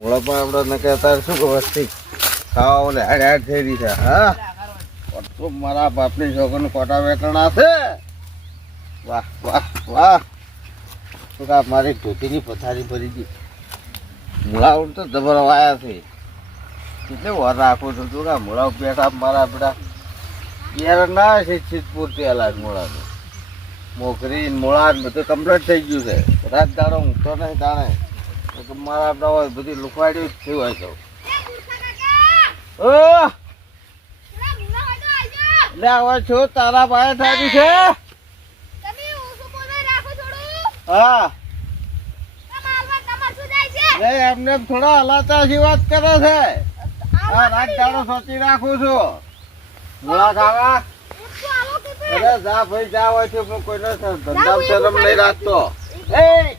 પણ આપણે ન કહેતા શું ખબર છે? ખાવા થઈ રહી છે, હા? તો મારા બાપની છોકરીનું કોટા વેટણા છે. વાહ વાહ વાહ. તો કા મારી ધોતીની પથારી ભરી ગઈ મૂળા તો જબર વાયા છે. કેટલે વાર રાખું છું તું કા મૂળા બેઠા મારા બેટા યાર ના છે ચિતપુરથી અલાજ મોકરી મૂળા બધું કમ્પ્લીટ થઈ ગયું છે. રાત દાડો ઊંઘતો નહીં તાણે. મારા આપણા બધી લુકવાડ્યું જ થયું તો ઓ લે છો, તારા પાસે થાકી છે? એમને થોડા હલાતા જેવી વાત કરે છે. હા રાત દાડો સોચી રાખું છું. મૂળા ખાવા અરે, જા ભાઈ, જા, હોય છે હું કોઈને ધંધા શરમ નહીં રાખતો. એ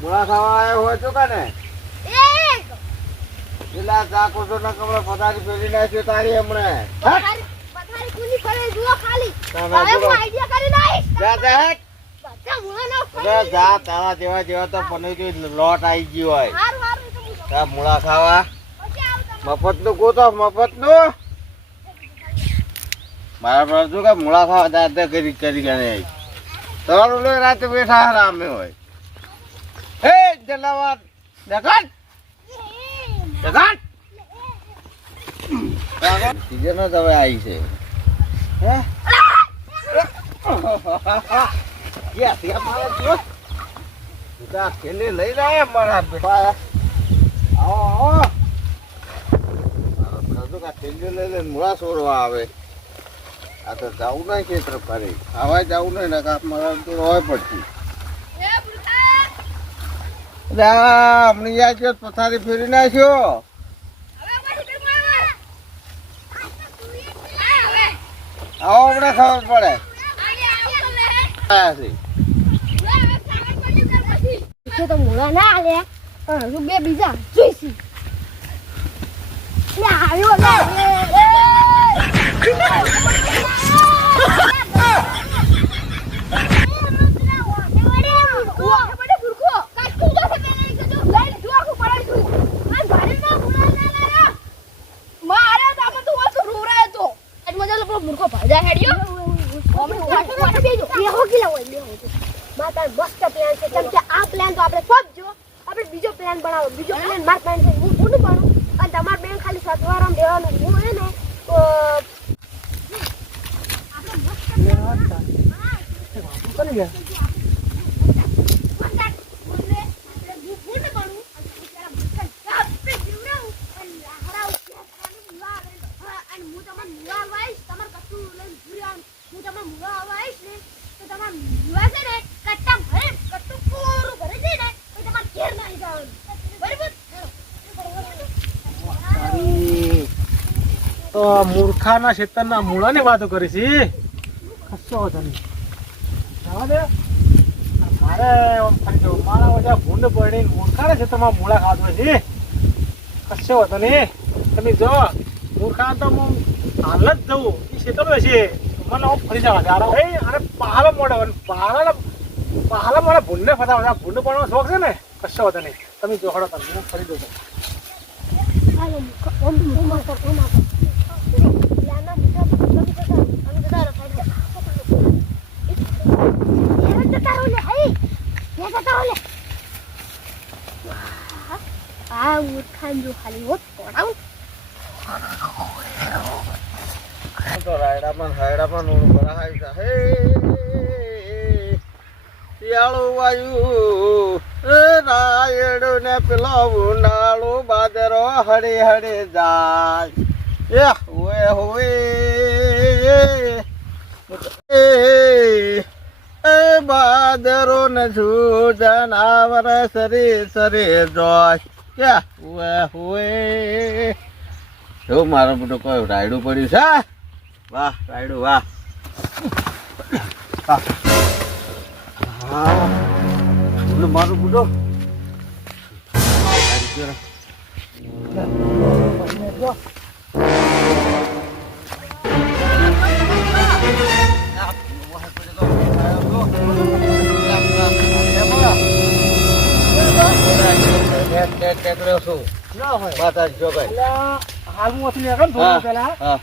મૂળા ખાવા આવ્યો હોય તો કાને પેલા ચાકુ તો ના કમળે પથારી ફેરી નાખ્યો તારી હમણે. જા જા અરે જા તારા જેવા જેવા તો પનીર લોટ આવી ગયો હોય જા મૂળા ખાવા મફતનું ગોતો મફતનું મારા પર શું કે મુળાફા દાદા કરી કરી કરે. તમારું લોહી રાતે બેઠા રામે હોય. હે જલાવાદ દેખાડ દેખાડ સીઝન હવે આવી છે. હે? યા ત્યાં મારા જો ખેલી મારા બેટા. આવો આવો. કા લઈ લઈને મૂળા છોડવા આવે? આ તો જવું નહીં ખેતર ફરી. આવા જવું નહીં ને કાપ મારા તો હોય પડતી અમને યાદ છે પથારી ફેરી નાખ્યો. આવો? આપણે ખબર પડે. તો મોડા ના આવે પણ હજુ બે બીજા જોઈશી. આવ્યો મૂર્ખો ભાજા હેડ્યો બેહો ગીલા હોય બેહો માતા મસ્ત પ્લાન છે કેમ કે આ પ્લાન તો આપણે સમજો આપણે બીજો પ્લાન બનાવો બીજો પ્લાન માર પાસે હું હું બનાવું અને તમાર બેન ખાલી સતવારામ દેવાનું હું હે તો મૂર્ખાના ખેતરના મૂળાની વાતો કરી છે કશો વાંધો નહીં. જવા દે. મારે. મારા બધા ભૂંડ પડીને છે તમારા મૂળા ખાધો છે. કશો વાંધો નહીં. તમે જો મૂર્ખા તો હું હાલ જ જવું એ ખેતરમાં છે. મને હું ફરી જવા જારો ભાઈ અને પહાડો મોડે પહાડા પહાડા મોડે ભૂંડને ફરતા બધા ભૂંડ પડવાનો શોખ છે ને? કશો વાંધો નહીં. તમે જોહડો તમે હું ફરી જઉં. હાલો, બીજા બધા બધા અમે બધા રખાઈ દે. એ જતા રહો લે, હઈ. એ જતા રહો લે. વાહ. આ મૂર્ખાને જો ખાલી હોત પડાવું. તો રાયડામાં ને હાયડામાં નોળ ભરાય છે હે શિયાળો વાયુ રાયડો ને પેલો ઉનાળો બાદરો હળે હળે જાય એ હોએ હોએ એ એ બાદરો ને છૂટન આવર શરી સરે જોય. કે હોએ હોએ. જો મારો મોટો કોઈ રાયડું પડ્યું છે? વાહ, રાયડું, વાહ. મારું બુડો એક ટેકડ્યો છું. ના હોય. માતાજી જોગાઈ. એટલે હાલ હું ઓછી નીકળ્યો ને થોડું પહેલા. હા.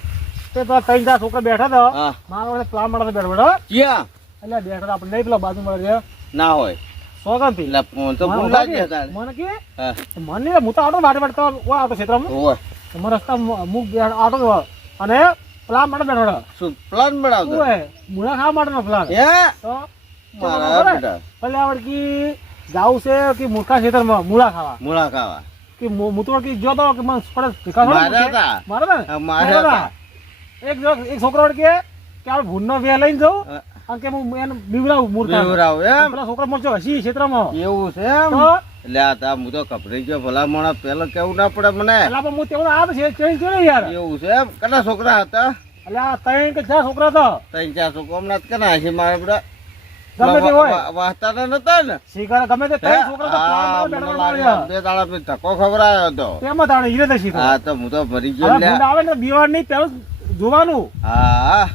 તે તો ત્રણ ચાર છોકરા બેઠા હતા. મારા વડે પ્લાન મળે બેઠો બેઠો. ક્યાં? એટલે બેઠા હતા આપણે નહીં પેલા બાજુ મળે ના હોય. સોગંદથી તો ભૂલ લાગી હતા. મને કે? મને હું તો આટો વાટે વાટે તો ઓય આટો ક્ષેત્રમાં. હોય મને રસ્તા મુક આટો અને પ્લાન માટે બેઠો શું પ્લાન બનાવતો? ઓય, મૂળા ખાવા માટેનો પ્લાન. હે? તો મારા બેટા. એટલે આવડ કી જાવું છે કે મૂર્ખા માં મૂળા ખાવા? મૂળા ખાવા. કે મુ- હું તો કી જો તો કે મને ભીખા થોડા હતા. મારે ને? હતા. એક જો- એક છોકરો કે કે આપણે નો વે લઈને હા. અને કે હું એને બીવડાવું મૂર્ખા બીવરાવ એમ. પેલા છોકરા મળશે હસી ક્ષેત્રમાં એવું છે એમ? એટલે આ તા હું તો કપરી ગયો. ભલા મોણા પેલા કેવું ના પડે મને. એટલે પણ હું તેવું આ છે ચેન્જ કર્યો યાર. એવું છે એમ? કેટલા છોકરા હતા? એટલે આ ત્રણ કે ચાર છોકરા હતા ત્રણ ચાર છોકરા. હમણાં કેટલા છે મારા બધા ગમે તે હોય. વાંચતા તો નતા ને. શિકાર ગમે તે ત્રણ છોકરા તો પ્લાન. બે દાડા પછી ધક્કો ખવરાયો હતો તેમાં તાણે હીરે તો શિકાર હા તો હું તો ભરી ગયો. ભૂંડ આવે ને બીવાર નહીં પેલું જોવાનું. હા.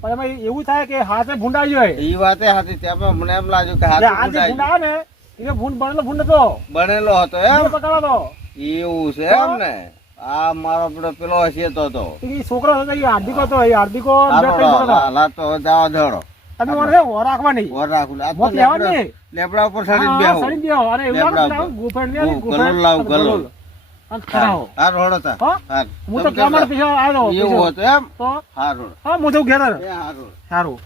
પણ એમાં એવું થાય કે હાથે ભૂંડ આવી જાય. એ વાતે હતી ત્યાં મને એમ લાગ્યું કે હાથે હાથ આ જે ભૂંડ આવે ને એ ભૂંડ બનેલો ભૂંડ હતો. બનેલો હતો એમ? પકડાતો. એવું છે એમ ને? આ મારો પેલો પેલો હશે તો છોકરો હતો એ હાર્દિકો હતો એ હાર્દિકો ને બે હાલો, ત્રણ છોકરા હતા. હાલા તો જવા દેડો. તમે મને ઓર વર રાખવાની ઓર રાખું આ તો નહીં. લેબડા ઉપર હા, બેહું. સળી અરે એવું લાવ ગોફણ ઉપર. ગોફણ લાવ ગલો હું અને. હાર રોડો તા. હા? હાર. હું તો ગામડ પીછે આવ્યો એવું હતો એમ તો હાર રોડ હા હું તો ઘેર હાર સારું